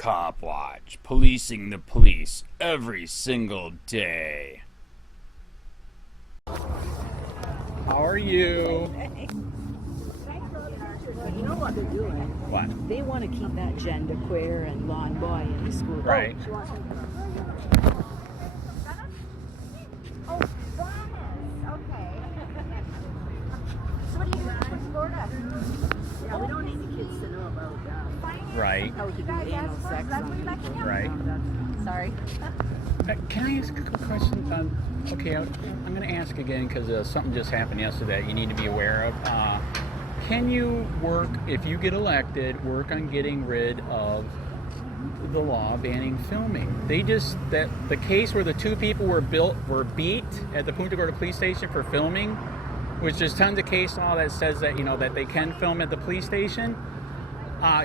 Cop Watch, policing the police every single day. How are you? But you know what they're doing? What? They want to keep that genderqueer and law and boy in the school. Right. Oh, okay. So what do you do in Florida? Yeah, we don't need the kids to know about Right. how we can do anal sex on Right. Sorry. Can I ask a quick question? Okay, I'm going to ask again because something just happened yesterday that you need to be aware of. Can you work, if you get elected, work on getting rid of the law banning filming? The case where the two people were beat at the Punta Gorda police station for filming, which there's tons of case law that says that, that they can film at the police station.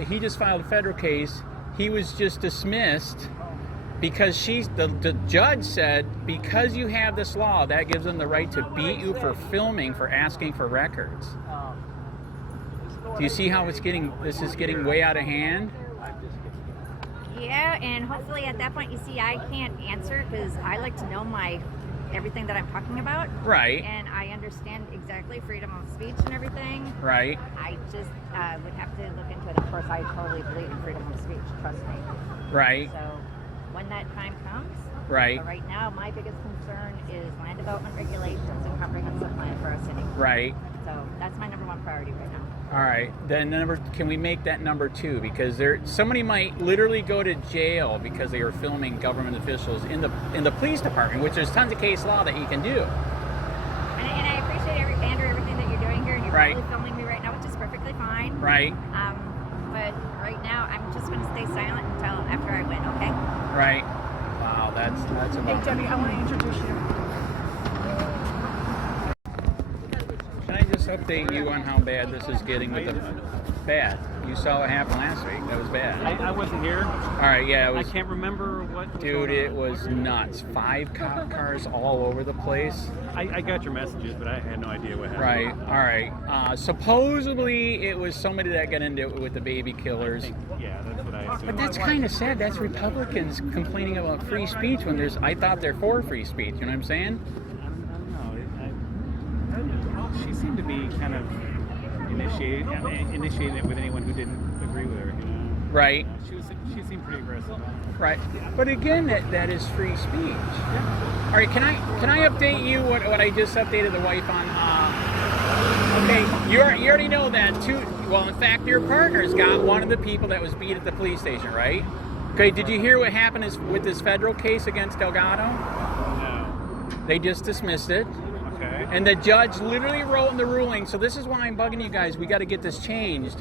He just filed a federal case. He was just dismissed because the judge said, because you have this law, that gives them the right to beat you for filming, for asking for records. Do you see how this is getting way out of hand? Yeah, and hopefully at that point, you see, I can't answer because I like to know everything that I'm talking about. Right. And I understand exactly freedom of speech and everything. Right. I just would have to look into it. Of course, I totally believe in freedom of speech. Trust me. Right. So when that time comes. Right. But right now, my biggest concern is land development regulations and comprehensive plan for our city. Right. So that's my number one priority right now. All right. Then can we make that number 2? Because somebody might literally go to jail because they were filming government officials in the police department, which there's tons of case law that you can do. And I appreciate Andrew, everything that you're doing here, and you're Right. probably filming me right now, which is perfectly fine. Right. But right now, I'm just going to stay silent until after I win. Okay? Right. Wow, that's Hey Debbie, I want to introduce you. Can I just update you on how bad this is getting with the bad? You saw what happened last week. That was bad. I wasn't here. All right, yeah, it was. I can't remember what was Dude, going it on. was nuts. 5 cop cars all over the place. I got your messages, but I had no idea what happened. Right, all right. Supposedly it was somebody that got into it with the baby killers. Yeah, that's what I assumed. But that's kind of sad. That's Republicans complaining about free speech when I thought they're for free speech. You know what I'm saying? I don't know. She seemed to be kind of initiating it with anyone who didn't agree with her. Right. She seemed pretty aggressive. Right. But again, that is free speech. Yeah. All right. Can I update you what I just updated the wife on? Okay. You already know that well, in fact, your partner's got one of the people that was beat at the police station, right? Okay. Did you hear what happened with this federal case against Delgado? No. They just dismissed it. Okay. And the judge literally wrote in the ruling, so this is why I'm bugging you guys, we got to get this changed.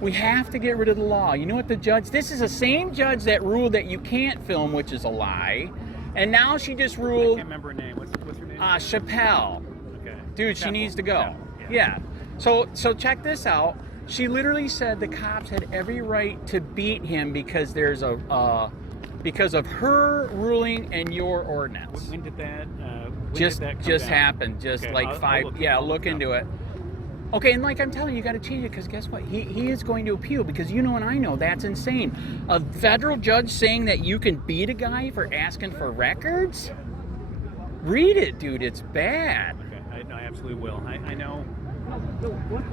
We have to get rid of the law. You know what this is the same judge that ruled that you can't film, which is a lie. And now she just I ruled, can't remember her name. What's her name? Chappelle. Okay. Dude, she needs to go. Yeah. So check this out. She literally said the cops had every right to beat him because because of her ruling and your ordinance. When did that? Just come down? happened, Okay, like I'll 5. Look into it. Okay, and like I'm telling you, you got to change it because guess what? He is going to appeal because you know and I know that's insane. A federal judge saying that you can beat a guy for asking for records? Read it, dude. It's bad. Okay, I absolutely will. I know.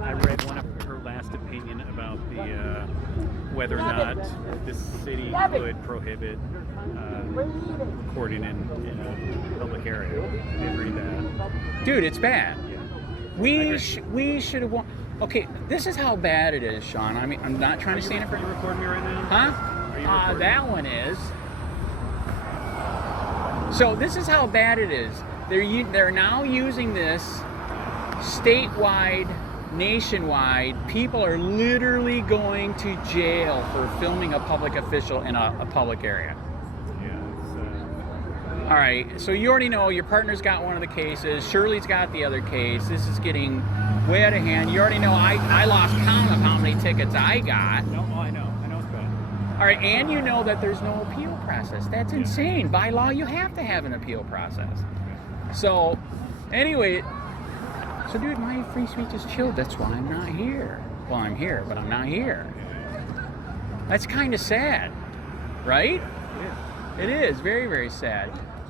I read one of her last opinion about the whether or not this city would prohibit recording in a public area. I did read that. Dude, it's bad. Yeah. We should have won. Okay, this is how bad it is, Sean. I mean, I'm not trying to stand it for. Are you recording me right now? Huh? Are you recording? That one is. So this is how bad it is. They're now using this statewide, nationwide. People are literally going to jail for filming a public official in a public area. All right, so you already know your partner's got one of the cases. Shirley's got the other case. This is getting way out of hand. You already know I lost count of how many tickets I got. No, I know it's bad. All right, and you know that there's no appeal process. That's insane. By law, you have to have an appeal process. So, anyway, dude, my free speech is chilled. That's why I'm not here. Well, I'm here, but I'm not here. That's kind of sad. right? It is very, very sad.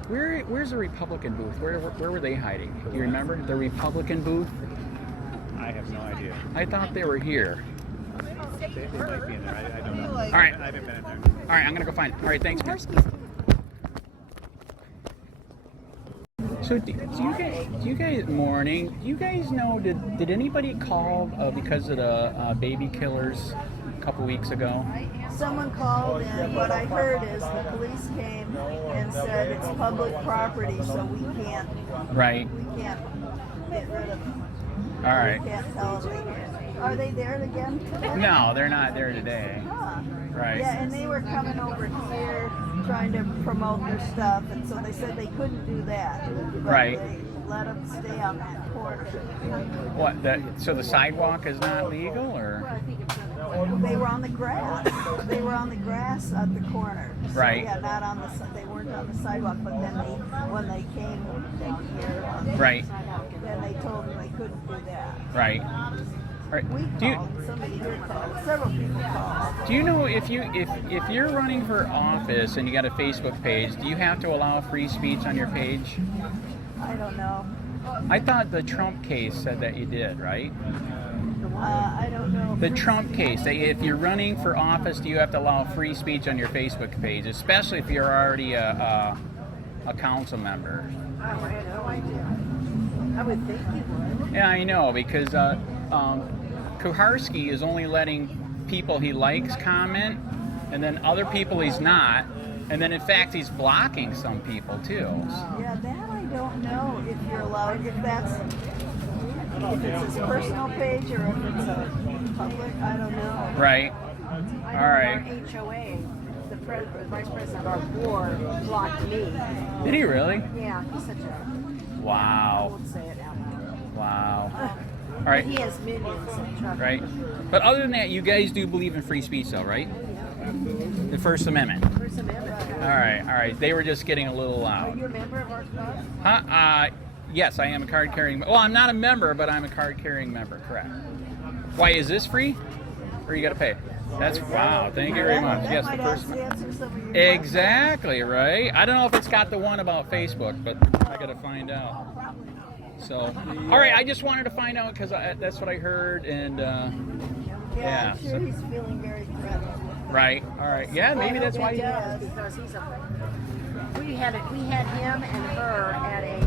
Where's the Republican booth? Where were they hiding? Do you remember the Republican booth? I have no idea. I thought they were here. They might be in there. I don't know. All right. I haven't been in there. All right, I'm gonna go find it. All right, thanks, man. So do you guys morning? Do you guys know? Did anybody call because of the baby killers a couple weeks ago? Someone called, and what I heard is the police came and said it's public property, so we can't Right. get rid of them. All right. We can't tell them. Are they there again today? No, they're not there today. Huh. Right. Yeah, and they were coming over here trying to promote their stuff, and so they said they couldn't do that. But Right. They let them stay on that corner. What? So the sidewalk is not legal, or? They were on the grass. They were on the grass at the corner. So, Right. Yeah, not on the. They weren't on the sidewalk. But then when they came here, Right. then they told them they couldn't do that. Right. Right. We called. Somebody here called. Several people called. Do you know if you're running for office and you got a Facebook page, do you have to allow free speech on your page? I don't know. I thought the Trump case said that you did, right? I don't know. The Trump case, that if you're running for office, do you have to allow free speech on your Facebook page, especially if you're already a council member? I had no idea. I would think you would. Yeah, I know, because Kuharski is only letting people he likes comment, and then other people he's not, and then in fact he's blocking some people too. Yeah, that I don't know if you're allowed. If it's his personal page or if it's a public, I don't know. Right. I All right. Our HOA, the vice president of our board, blocked me. Did he really? Yeah, he's such a. I Wow. won't say it out loud. Wow. All But right. he has minions. Right. But other than that, you guys do believe in free speech, though, right? The First Amendment. First Amendment. All right. All right. They were just getting a little Are loud. you a member of our club? Huh? Yes, I am a card-carrying. Well, I'm not a member, but I'm a card-carrying member. Correct. Why is this free, or you got to pay? That's wow. Thank you very much. That Yes, the might First. answer some of your Exactly right. I don't know if it's got the one about Facebook, but I got to find out. So, all right. I just wanted to find out because that's what I heard, and Yeah, yeah. I'm sure he's feeling very threatened. Right. All right. Yeah. Maybe that's why. He does, because he's a. We had him and her at a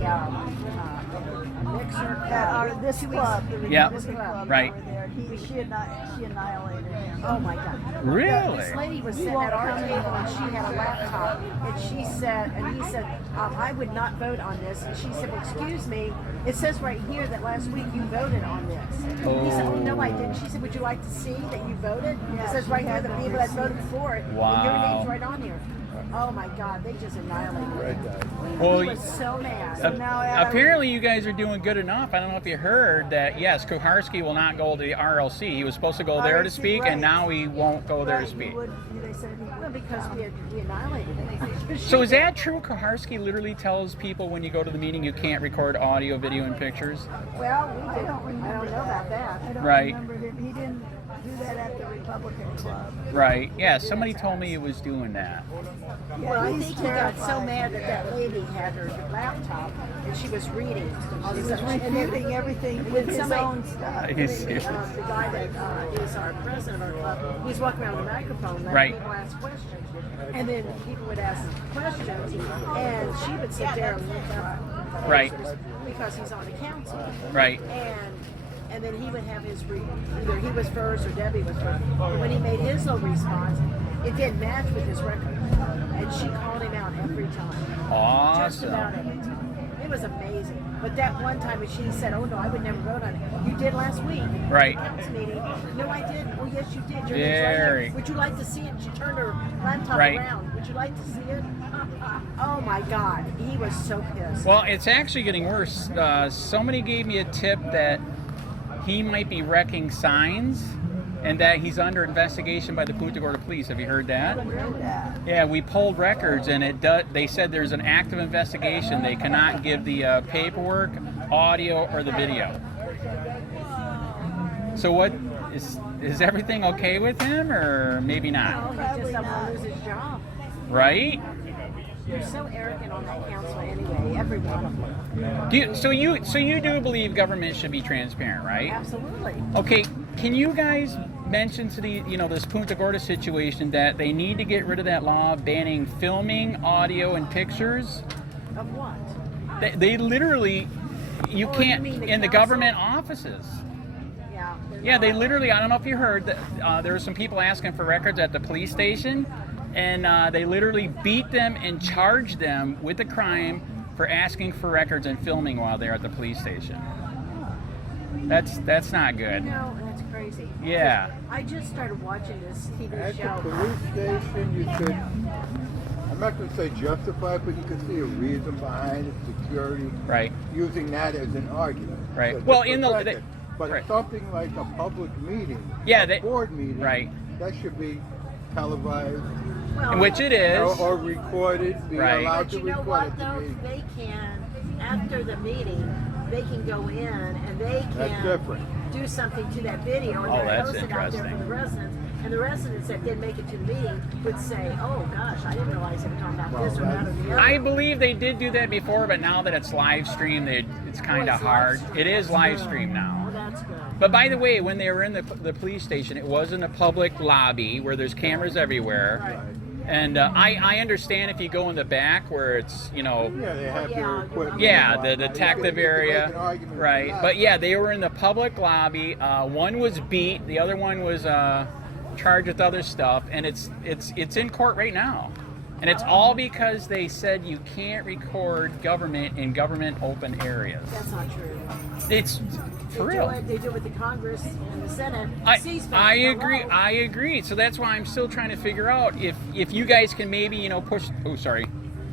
mixer. This club, the Yeah. Republican club Right. over there, she annihilated him. Oh my God! Really? This lady was sitting at our table and she had a laptop, and she said, and he said, I would not vote on this. And she said, excuse me, it says right here that last week you voted on this. He said, oh no, I didn't. She said, would you like to see that you voted? It says right here the people that voted for it. And your Wow. name's right on here. Oh my God, they just annihilated him. Well, He was so mad. apparently you guys are doing good enough. I don't know if you heard that. Yes, Kuharski will not go to the RLC. He was supposed to go there to RLC, speak, right. and now he won't go there to Right, speak. they said he Well, would. because we annihilated him. So is that true? Kuharski literally tells people when you go to the meeting you can't record audio, video, and pictures. Well, I don't remember. I don't know about that. I don't Right. remember him. He didn't do that at the Republican Club. Right. Yeah. Somebody told me he was doing that. Yeah, Well, I he's think he got so terrified. mad that lady had her laptop and she was reading all He this was stuff. And then refuting everything with his somebody- own stuff. Are you serious? the guy that is our president of our club, he's walking around with a microphone, letting Right. people ask questions. And then people would ask questions, and she would sit there and look up. Right. Because he's on the council. Right. And then he would have his either he was first or Debbie was first. And when he made his little response, it didn't match with his record. And she called him out every time. Just about Awesome. every time. It was amazing. But that one time when she said, oh no, I would never vote on it. You did last week. Right. Council meeting. No, I didn't. Oh yes, you did. Your name's right Very. here. Would you like to see it? She turned her laptop Right. around. Would you like to see it? Oh my God. He was so pissed. Well, it's actually getting worse. Somebody gave me a tip that he might be wrecking signs and that he's under investigation by the Punta Gorda Police. Have you heard that? Yeah. Yeah, we pulled records and they said there's an active investigation. They cannot give the paperwork, audio, or the video. So what, is everything okay with him or maybe not? No, he just doesn't want to lose his job. Right? They're so arrogant on that council anyway, every one of them. So you do believe government should be transparent, right? Absolutely. Okay, can you guys mention to the this Punta Gorda situation that they need to get rid of that law banning filming, audio, and pictures? Of what? They literally, you Oh, can't you mean the in the council? government offices. Yeah. Yeah, they literally, I don't know if you heard, that there were some people asking for records at the police station, and they literally beat them and charged them with a crime for asking for records and filming while they're at the police station. That's not good. No, that's crazy. Yeah. I just started watching this TV At the show. police station, you could, I'm not going to say justify, but you could see a reason behind it, security, Right. using that as an argument. Right. So Well, just in the- protect they- it. But right. something like a public meeting, Yeah, a board meeting, right. that should be televised Well, Which it is. or recorded, be Right. allowed But to you know record what at the though? meeting. They can, after the meeting, they can go in and they That's can different. do something to that video and Oh, then that's post it out there for interesting. the residents. And the residents that didn't make it to the meeting would say, oh gosh, I didn't realize they were talking about this or that or the other. I believe they did do that before, but now that it's live streamed, it's kind of it's live hard. streamed. It is live streamed Oh, now. that's good. But by the way, when they were in the police station, it was in a public lobby where there's cameras everywhere. Right. And I understand if you go in the back where it's, Yeah, they have their yeah, equipment. yeah, and the whatnot. detective You could make area, an argument for right? that. But yeah, they were in the public lobby. One was beat, the other one was charged with other stuff, and it's in court right now. And it's all because they said you can't record government in government open areas. That's not true. It's for real. They do it with the Congress and the Senate. C-SPAN, I hello. agree. I agree. So that's why I'm still trying to figure out if you guys can maybe push. Oh, sorry.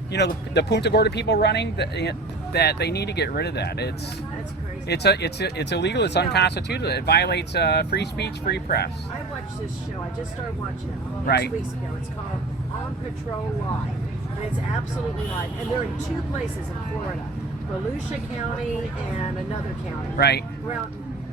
The Punta Gorda people running that they need to get rid of that. That's crazy. It's illegal. It's unconstitutional. It violates free speech, free press. I watched this show. I just started watching it Right. 2 weeks ago. It's called On Patrol Live, and it's absolutely live. And they're in 2 places in Florida, Volusia County and another county. Right.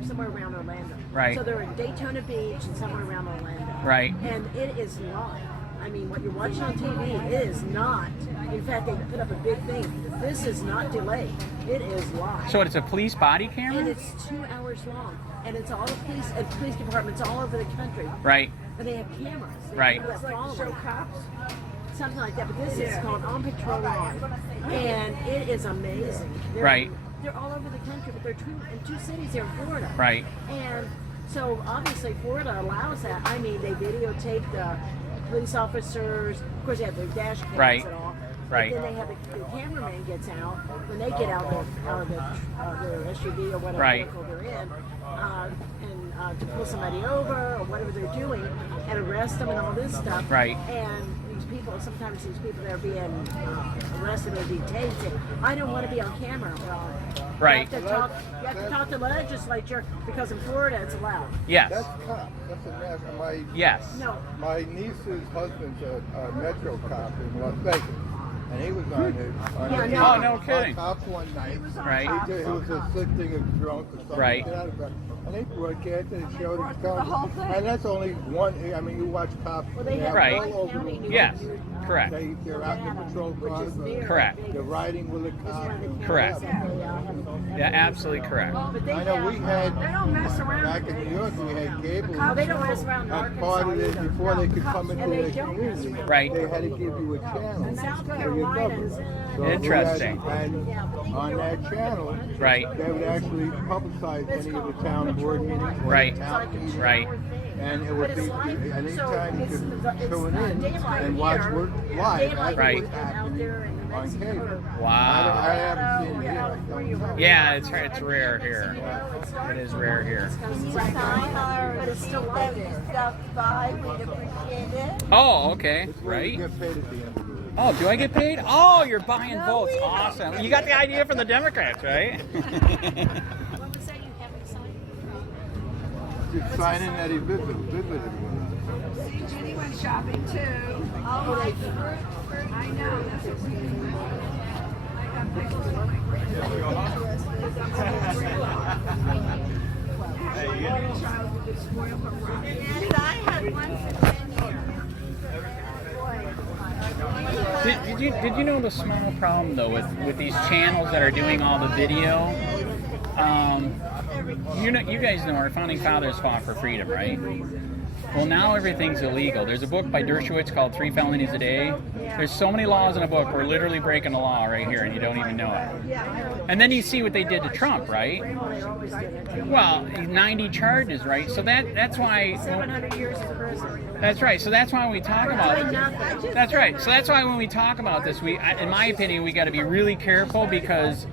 Somewhere around Orlando. Right. So they're in Daytona Beach and somewhere around Orlando. Right. And it is live. I mean, what you're watching on TV is not. In fact, they put up a big thing. This is not delayed. It is live. So it's a police body And camera. it's 2 hours long, and it's all the police departments all over the country. Right. And they have cameras. They Right. have people that follow cops. Something like that. But this is called On Patrol Live. And it is amazing. Right. They're all over the country, but they're in 2 cities here in Florida. Right. And so obviously Florida allows that. I mean, they videotape the police officers. Of course, they have their dash cams Right. and all. Right. But then they have the cameraman gets out when they get out of their SUV or whatever Right. vehicle they're in, and to pull somebody over or whatever they're doing, and arrest them and all this stuff. Right. And sometimes these people that are being arrested or detained say, I don't want to be on camera. Well, Right. You have to talk to the legislature because in Florida it's allowed. Yes. That's cop. That's a national. Yes. No. My niece's husband's a metro cop in Las Vegas, and he was on it. Yeah, no. Oh, no kidding. Cops one night. Right. He was assisting a drunk or something. Right. Get out of bed. And they broadcast it and showed it. And that's only one. I mean, you watch cops. Well, they have have Right. one all over county. the Yes. world. Correct. They're out in the patrol cars. Correct. They're riding with a cop. Correct. Yeah, absolutely correct. But they I know we had they don't mess around. back in New York. We had cable. They don't mess around in And Arkansas part of it either. before they could come And into they the don't mess community, around. Right. they had to give you a channel. South for your Carolina's government. So we had- Interesting. And on that channel, Right. they would actually publicize any of the town board meetings, or Right. the town meetings, Right. and it would be anytime you could tune in and watch what live as Right. it was happening on cable. Wow. I haven't seen it here. Yeah, it's rare here. It is rare here. But it's still live there. Stopped by, we'd appreciate it. Oh, okay. It's where you Right. get paid at the end of the day. Oh, do I get paid? Oh, you're buying votes. Awesome. You got the idea from the Democrats, right? What was that you haven't signed? Just sign in that he visited with us. See, Jenny went shopping too. Oh, they I know, that's what we do. I got pictures of my grandchild who could spoil her rotten. Yes, I had one for 10 years. boy. Did you know the small problem though with these channels that are doing all the video? You guys know our founding fathers fought for freedom, right? Well, now everything's illegal. There's a book by Dershowitz called 3 Felonies a Day. There's so many laws in a book. We're literally breaking the law right here, and you don't even know it. And then you see what they did to Trump, right? Well, 90 charges, right? So that's why. 700 years in prison. That's right. So that's why when we talk about it. That's right. So that's why when we talk about this, in my opinion, we got to be really careful because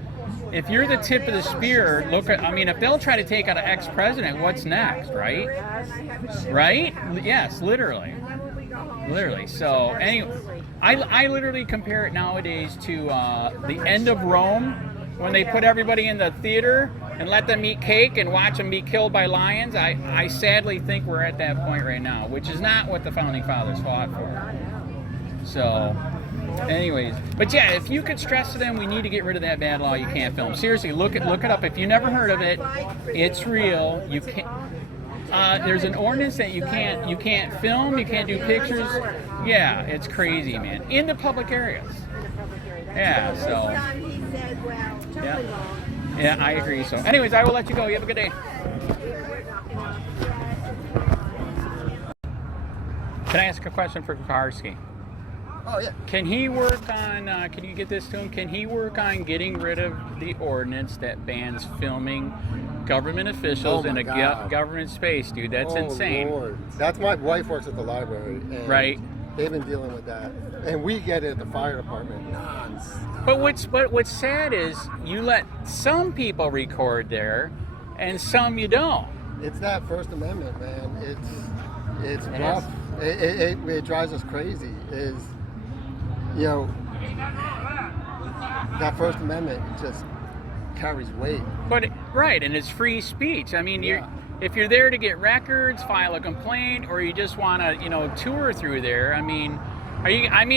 if you're the tip of the spear, if they'll try to take out an ex-president, what's next, right? Right? Yes, literally. Literally. So anyway, I literally compare it nowadays to the end of Rome when they put everybody in the theater and let them eat cake and watch them be killed by lions. I sadly think we're at that point right now, which is not what the founding fathers fought for. So anyways, but yeah, if you could stress to them, we need to get rid of that bad law. You can't film. Seriously, look it up. If you never heard of it, it's real. You can't. There's an ordinance that you can't film. You can't do pictures. Yeah, it's crazy, man. In the public areas. Yeah. So. Yeah, I agree. So, anyways, I will let you go. You have a good day. Can I ask a question for Kukarski? Oh yeah. Can he work on, can you get this to him? Can he work on getting rid of the ordinance that bans filming government officials in a government space, dude? That's insane. Lord. That's my wife works at the library. And right. They've been dealing with that. And we get it at the fire department. But what's sad is you let some people record there and some you don't. It's that First Amendment, man. It's rough. It drives us crazy. That First Amendment just carries weight. But right, and it's free speech. I mean, if you're there to get records, file a complaint, or you just want to, tour through there. I mean,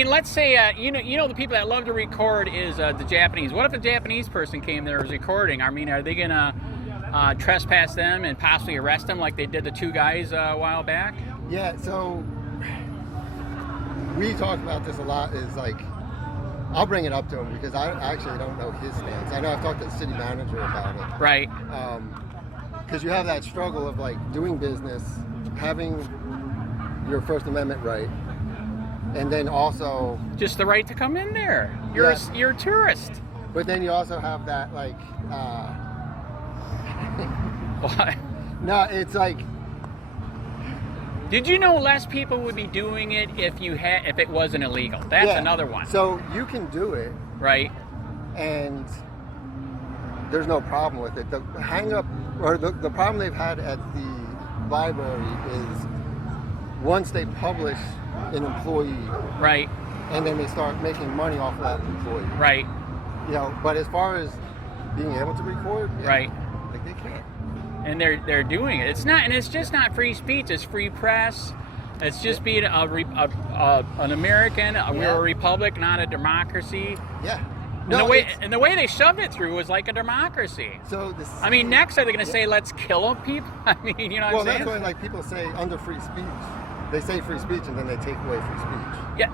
let's say the people that love to record is the Japanese. What if a Japanese person came there and was recording? I mean, are they gonna trespass them and possibly arrest them like they did the two guys a while back? Yeah. So we talk about this a lot. Is like, I'll bring it up to him because I actually don't know his stance. I know I've talked to the city manager about it. Right. Because you have that struggle of like doing business, having your First Amendment right, and then also just the right to come in there. You're a tourist. But then you also have that like. What? No, it's like. Did you know less people would be doing it if it wasn't illegal? That's another one. So you can do it, right? And there's no problem with it. The hang up or the problem they've had at the library is once they publish an employee, right, and then they start making money off of that employee, right. But as far as being able to record, right, like they can't. And they're doing it. It's just not free speech. It's free press. It's just being an American. We're a republic, not a democracy. Yeah. And the way they shoved it through was like a democracy. So next are they going to say let's kill people? I mean, what I'm saying? That's why people say under free speech, they say free speech and then they take away free speech. Yeah.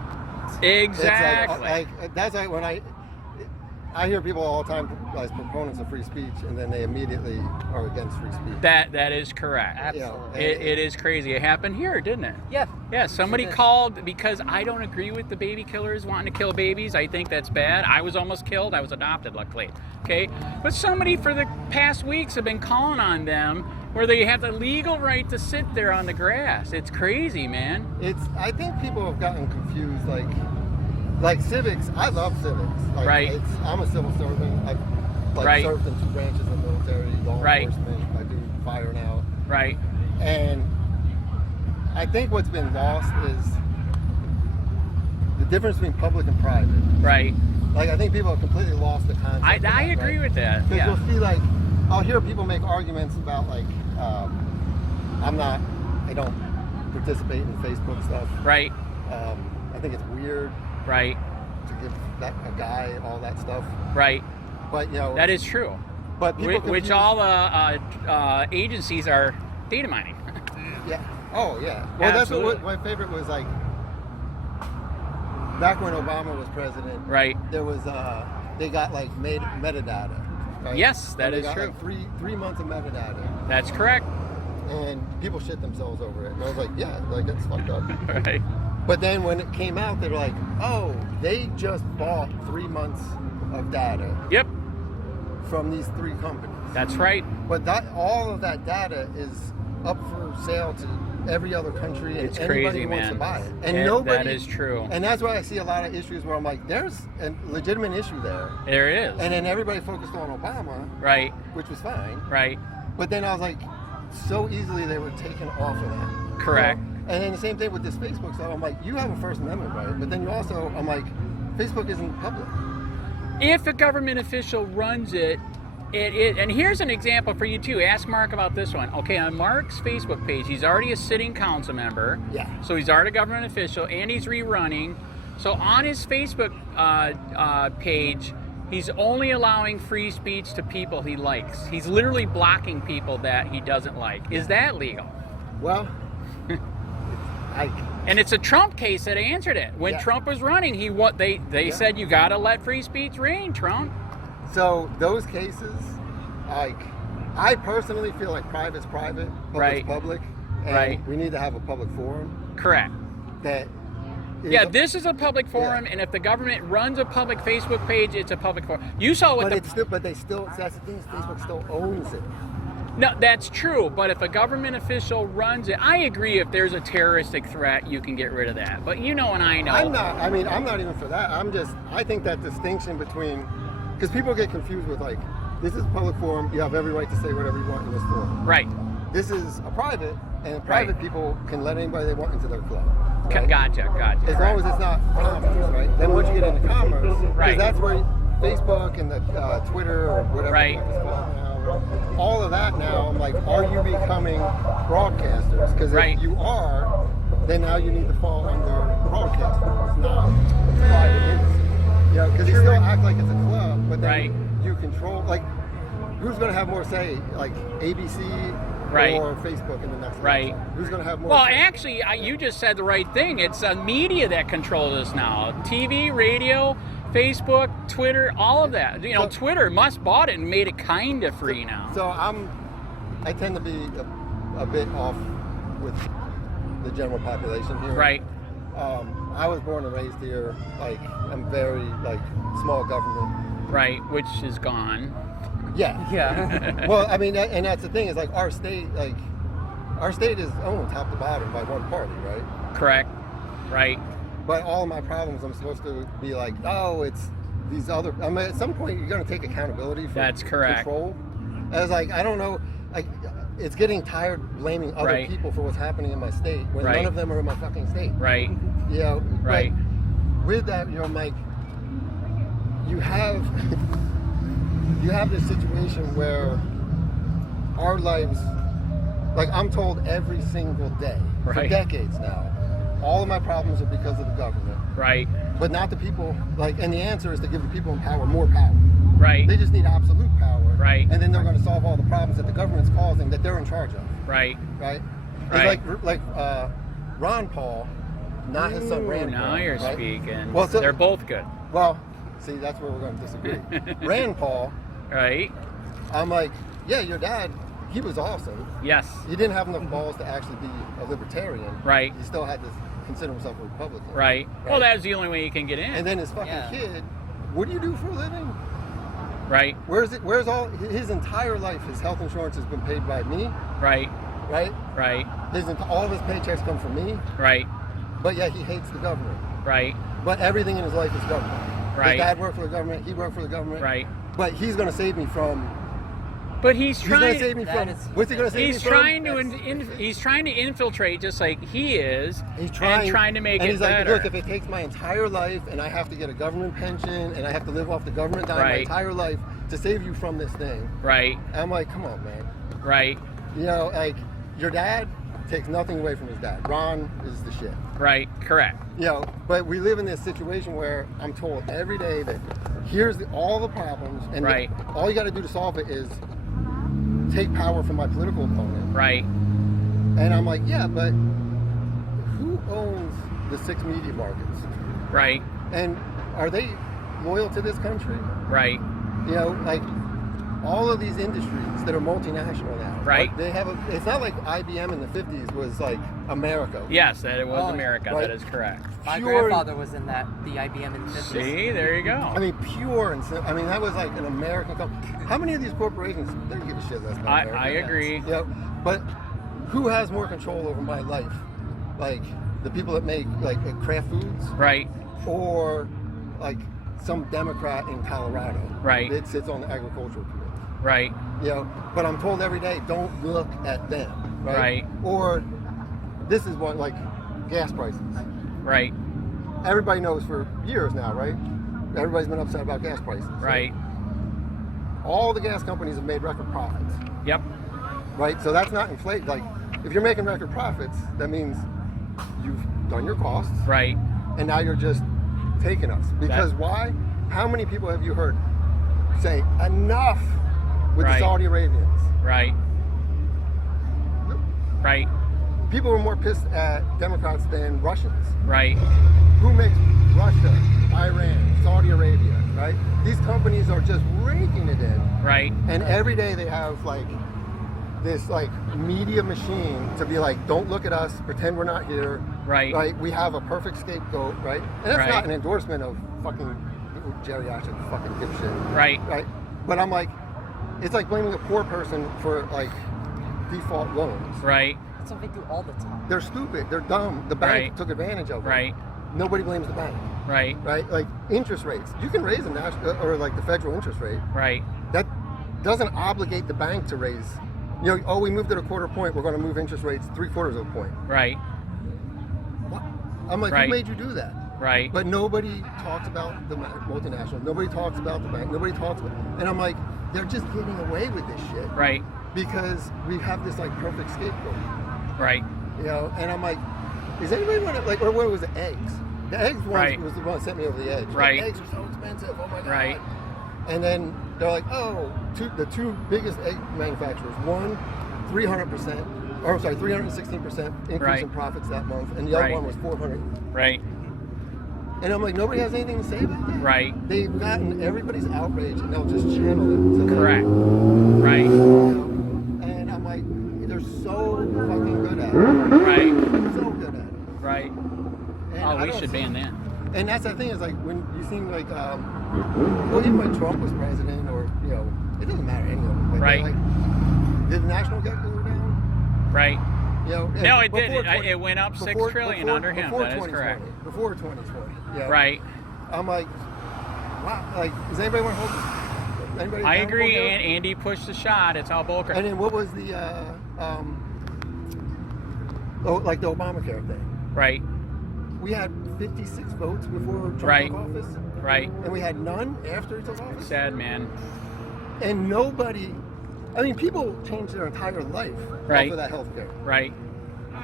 Exactly. Like that's like when I hear people all the time as proponents of free speech, and then they immediately are against free speech. That is correct. Absolutely. It is crazy. It happened here, didn't it? Yeah. Yeah, somebody called because I don't agree with the baby killers wanting to kill babies. I think that's bad. I was almost killed. I was adopted, luckily. Okay? But somebody for the past weeks have been calling on them where they have the legal right to sit there on the grass. It's crazy, man. I think people have gotten confused, like civics. I love civics. Like, right. I'm a civil servant. I've served in 2 branches of the military, law enforcement. I do fire now. Right. And I think what's been lost is the difference between public and private. Right. Like, I think people have completely lost the concept. I agree with that. Because Yeah. you'll see, I'll hear people make arguments about, I don't participate in Facebook stuff. Right. I think it's weird. Right. To give a guy all that stuff. Right. But, that is true. But people which all the agencies are data mining. Yeah. Oh, yeah. Well, Absolutely. that's what my favorite was, back when Obama was president, Right. there was they got like metadata. Right? Yes, that And they is got, true. Like, three months of metadata, That's correct. and people shit themselves over it. And I was like, yeah, like that's fucked up. Right. But then when it came out, they were like, oh, they just bought 3 months of data Yep. from these 3 companies. That's right. But that all of that data is up for sale to every other country, and It's anybody crazy, who wants man. to buy it. And Yeah, nobody. that is true. And that's why I see a lot of issues where I'm like, there's a legitimate issue there. There is. And then everybody focused on Obama, Right. which was fine. Right. But then I was like, so easily they were taken off of that. Correct. You know? And then the same thing with this Facebook stuff. I'm like, you have a First Amendment right, but then you also, I'm like, Facebook isn't public. If a government official runs it, and here's an example for you too. Ask Mark about this one. Okay, on Mark's Facebook page, he's already a sitting council member. Yeah. So he's already a government official, and he's rerunning. So on his Facebook page, he's only allowing free speech to people he likes. He's literally blocking people that he doesn't like. Is that legal? Well, And it's a Trump case that answered it. When Yeah. Trump was running, they said you got to let free speech reign, Trump. so those cases, like, I personally feel like private's private, public's Right. public, and Right. we need to have a public forum Correct. that. Yeah, this is a public forum, and if the government runs a public Facebook page, it's a public forum. You saw what but they still. That's the thing. Is Facebook still owns it. No, that's true. But if a government official runs it, I agree. If there's a terroristic threat, you can get rid of that. But you know, and I know. I'm not. I mean, I'm not even for that. I think that distinction between, because people get confused with like, this is a public forum. You have every right to say whatever you want in this forum. Right. This is a private, and private people can let anybody they want into their club. Gotcha. As Gotcha. long as it's not commerce, right? Then once you get into commerce, Right. because that's where Facebook and the Twitter or whatever Right. the fuck it's called now, all of that now, I'm like, are you becoming broadcasters? Because Right. if you are, then now you need to fall under broadcasters, not private entities. You know, because you still act like it's a club, but then Right. you control, like, who's going to have more say, like ABC Right. or Facebook in the next Right. election? Who's going to have more Well, say? actually, you just said the right thing. It's media that controls us now. TV, radio, Facebook, Twitter, all of that. You know, So- Twitter must bought it and made it kind of free now. So I tend to be a bit off with the general population here. Right. I was born and raised here. Like, I'm very like small government. Right. Which is gone. Yeah. Yeah. Well, I mean, and that's the thing is like our state is owned top to bottom by one party, right? Correct. Right. But all of my problems, I'm supposed to be like, oh, it's these other. I mean, at some point, you're going to take accountability for That's correct. control. I was like, I don't know. Like, it's getting tired blaming other Right. people for what's happening in my state when Right. none of them are in my fucking state. Right. You know, Right. but with that, you know, Mike, you have this situation where our lives, like I'm told every single day for Right. decades now, all of my problems are because of the government, Right. but not the people. Like, and the answer is to give the people in power more power. Right. They just need absolute power, Right. And then they're going to solve all the problems that the government's causing that they're in charge of, Right. right? Right. It's like Ron Paul, not his son Rand Now Paul. you're right? speaking. Well, so- they're both good. Well, see, that's where we're going to disagree. Rand Paul, Right. I'm like, yeah, your dad, he was awesome. Yes. He didn't have enough balls to actually be a libertarian. Right. He still had to consider himself a Republican. Right. Well, that was the only way you can get in. And then his fucking Yeah. kid, what do you do for a living? Right. Where's all his entire life? His health insurance has been paid by me, Right. right? Right. All of his paychecks come from me, Right. but yet he hates the government. Right. But everything in his life is government. Right. His dad worked for the government. He worked for the government. Right. But he's going to save me from. But he's He's going trying. to save me from. What's he going to save He's me from? trying to. He's trying to infiltrate, just like he is. He's trying to make and it he's like, better. look, if it takes my entire life and I have to get a government pension and I have to live off the government dime my Right. entire life to save you from this thing, Right. I'm like, come on, man. Right. You know, like your dad takes nothing away from his dad. Ron is the shit. Right. Correct. You know, but we live in this situation where I'm told every day that here's all the problems, and Right. all you got to do to solve it is take power from my political opponent. Right. And I'm like, yeah, but who owns the 6 media markets? Right. And are they loyal to this country? Right. You know, like all of these industries that are multinational now. Right. They have it's not like IBM in the 50s was like America. Yes, that it was America. right. That is correct. My Pure- grandfather was in the IBM in the 50s. See, there you go. I mean, pure and I mean, that was like an American company. How many of these corporations, they don't give a shit less about America. I agree. You know, but who has more control over my life? Like the people that make like Kraft Foods? Right. Or like some Democrat in Colorado Right. that sits on the agricultural committee. Right. You know, but I'm told every day, don't look at them. Right. Right. Or this is what, like gas prices. Right. Everybody knows for years now, right? Everybody's been upset about gas prices. Right. All the gas companies have made record profits. Yep. Right? So that's not inflated. Like, if you're making record profits, that means you've done your costs. Right. And now you're just taking us. Because why? How many people have you heard say enough with Right. the Saudi Arabians? Right. Right. People were more pissed at Democrats than Russians. Right. Who makes Russia, Iran, Saudi Arabia, right? These companies are just raking it in. Right. And every day they have like this like media machine to be like, don't look at us, pretend we're not here. Right. Right? We have a perfect scapegoat, right? And that's Right. not an endorsement of fucking geriatric fucking dipshit. Right. Right? But I'm like, it's like blaming a poor person for like default loans. Right. That's what they do all the time. They're stupid. They're dumb. The bank Right. took advantage of them. Right. Nobody blames the bank. Right. Right? Like interest rates. You can raise a national or like the federal interest rate. Right. That doesn't obligate the bank to raise. You know, oh, we moved it a quarter point. We're going to move interest rates 3/4 of a point. Right. What? I'm like, Right. who made you do that? Right. But nobody talks about the multinational. Nobody talks about the bank. Nobody talks about. And I'm like, they're just getting away with this shit. Right. Because we have this like perfect scapegoat. Right. You know, and I'm like, is anybody want to like, or what was it, eggs? The eggs one Right. was the one that sent me over the edge. Like, Right. eggs are so expensive. Oh my god. Right. And then they're like, oh, the two biggest egg manufacturers, one 300%, or sorry, 316% increase Right. in profits that month, and the other Right. one was 400. Right. And I'm like, nobody has anything to say about that. Right. They've gotten everybody's outrage, and they'll just channel it to them. Correct. Right. You know? And I'm like, they're so fucking good at it. Right. So good at it. Right. And Oh, I we don't should see- ban that. And that's the thing is like when you seem like, well, even when Trump was president, or you know, it doesn't matter any of them. But Right. Like, did the national debt go down? Right. You know, No, it before did. It went up 6 trillion under him. Before That is 2020, correct. Before 2020. Yeah. Right. I'm like, wow. Like, does anybody want to hold this? Anybody I accountable agree. here? And Andy pushed the shot. It's all bullcrap. And then what was the, like the Obamacare thing? Right. We had 56 votes before Trump Right. took office, Right. and we had none after he took office. Sad, man. And nobody, I mean, people changed their entire life Right. off of that health care. Right.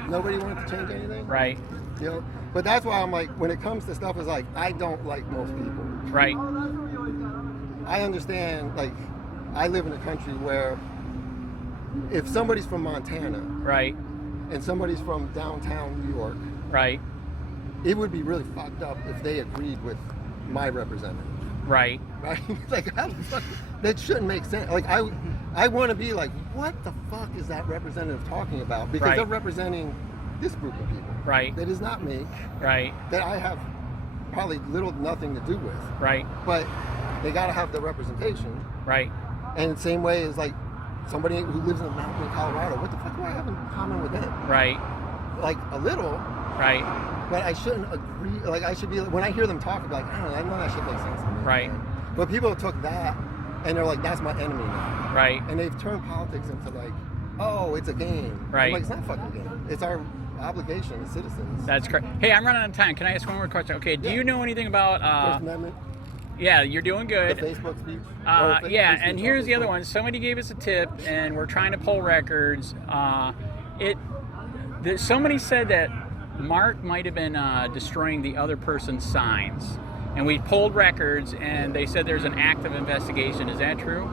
Nobody wanted to change anything. Right. You know, but that's why I'm like, when it comes to stuff, it's like, I don't like most people. Right. I understand, like, I live in a country where if somebody's from Montana Right. and somebody's from downtown New York, Right. it would be really fucked up if they agreed with my representative. Right. Right? Like, how the fuck? That shouldn't make sense. Like, I want to be like, what the fuck is that representative talking about? Because Right. they're representing this group of people. Right. That is not me. Right. That I have probably little to nothing to do with. Right. But they got to have the representation. Right. And the same way as like somebody who lives in a mountain in Colorado, what the fuck do I have in common with them? Right. Like a little, Right. but I shouldn't agree. Like I should be, when I hear them talk, I'm like, I don't know, I know that shit makes sense to me. Right. But people took that and they're like, that's my enemy now. Right. And they've turned politics into like, oh, it's a game. Right. I'm like, it's not a fucking game. It's our obligation as citizens. That's correct. Hey, I'm running out of time. Can I ask one more question? Okay. Do Yeah. you know anything about? First Amendment, Yeah, you're doing the good. Facebook speech. Or Yeah, free and speech here's on the other Facebook. one. Somebody gave us a tip, and we're trying to pull records. Somebody said that Mark might have been destroying the other person's signs, and we pulled records, and they said there's an active investigation. Is that true?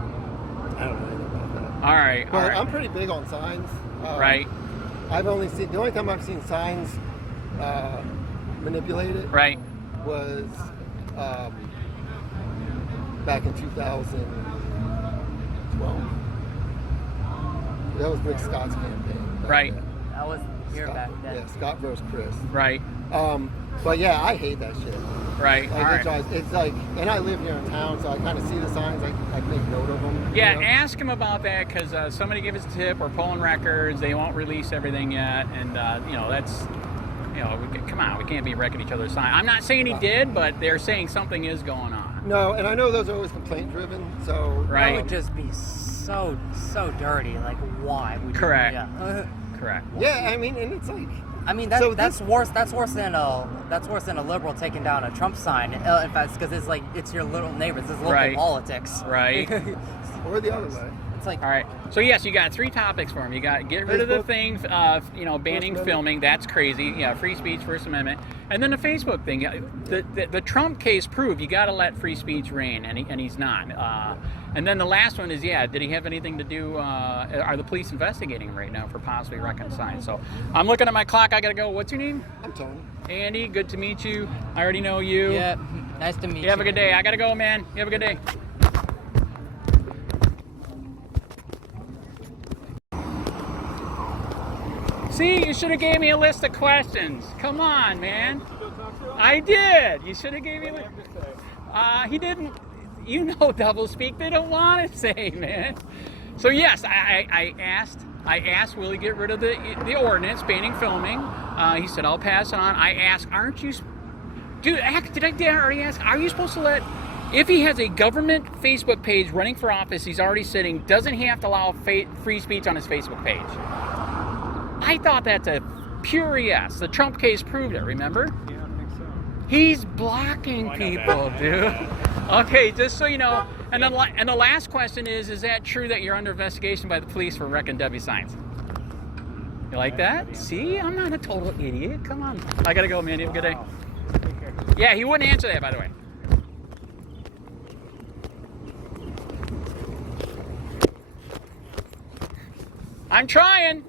I don't know anything about that. All right. All But right. I'm pretty big on signs. Right. I've only seen, the only time I've seen signs manipulated Right. was back in 2012. That was Rick Scott's campaign. Right. I was here back then. Yeah, Scott versus Chris. Right. But yeah, I hate that shit. Right. Like, All right. it's like, and I live here in town, so I kind of see the signs. I make note of them. Yeah, you know? ask him about that because somebody gave us a tip. We're pulling records. They won't release everything yet, and that's, come on, we can't be wrecking each other's sign. I'm not saying he did, but they're saying something is going on. No, and I know those are always complaint driven. So Right. That would just be so dirty. Like, why would you? Correct. Yeah. Correct. yeah, I mean, and it's like. I mean, So that's worse. That's worse than a liberal taking down a Trump sign. In fact, because it's like it's your little neighbors. It's local Right. politics. Right. Or the other way. It's like All right. So yes, you got 3 topics for him. You got get rid of the Facebook. thing, banning filming. That's crazy. Yeah, free speech, First Amendment, and then the Facebook thing. The Trump case proved you got to let free speech reign, and he's not. And then the last one is, did he have anything to do? Are the police investigating him right now for possibly wrecking signs? So I'm looking at my clock. I gotta go. What's your name? I'm Tony. Andy. Good to meet you. I already know you. yeah, nice to meet you. You have a good day. I gotta go, man. You have a good day. See, you should have gave me a list of questions. Come on, man. I did. You should have gave me a list. He didn't. You know, doublespeak. They don't want to say, man. So yes, I asked, will he get rid of the ordinance banning filming? He said, I'll pass it on. I asked, aren't you, dude? Did I already ask? Are you supposed to let? If he has a government Facebook page running for office, he's already sitting. Doesn't he have to allow free speech on his Facebook page? I thought that's a pure yes. The Trump case proved it, remember? Yeah, I think so. He's blocking I know people, that. dude. Okay, just so you know. And the last question is that true that you're under investigation by the police for wrecking W signs? You like that? See, I'm not a total idiot. Come on. I gotta go, man. You have a good day. Yeah, he wouldn't answer that, by the way. I'm trying.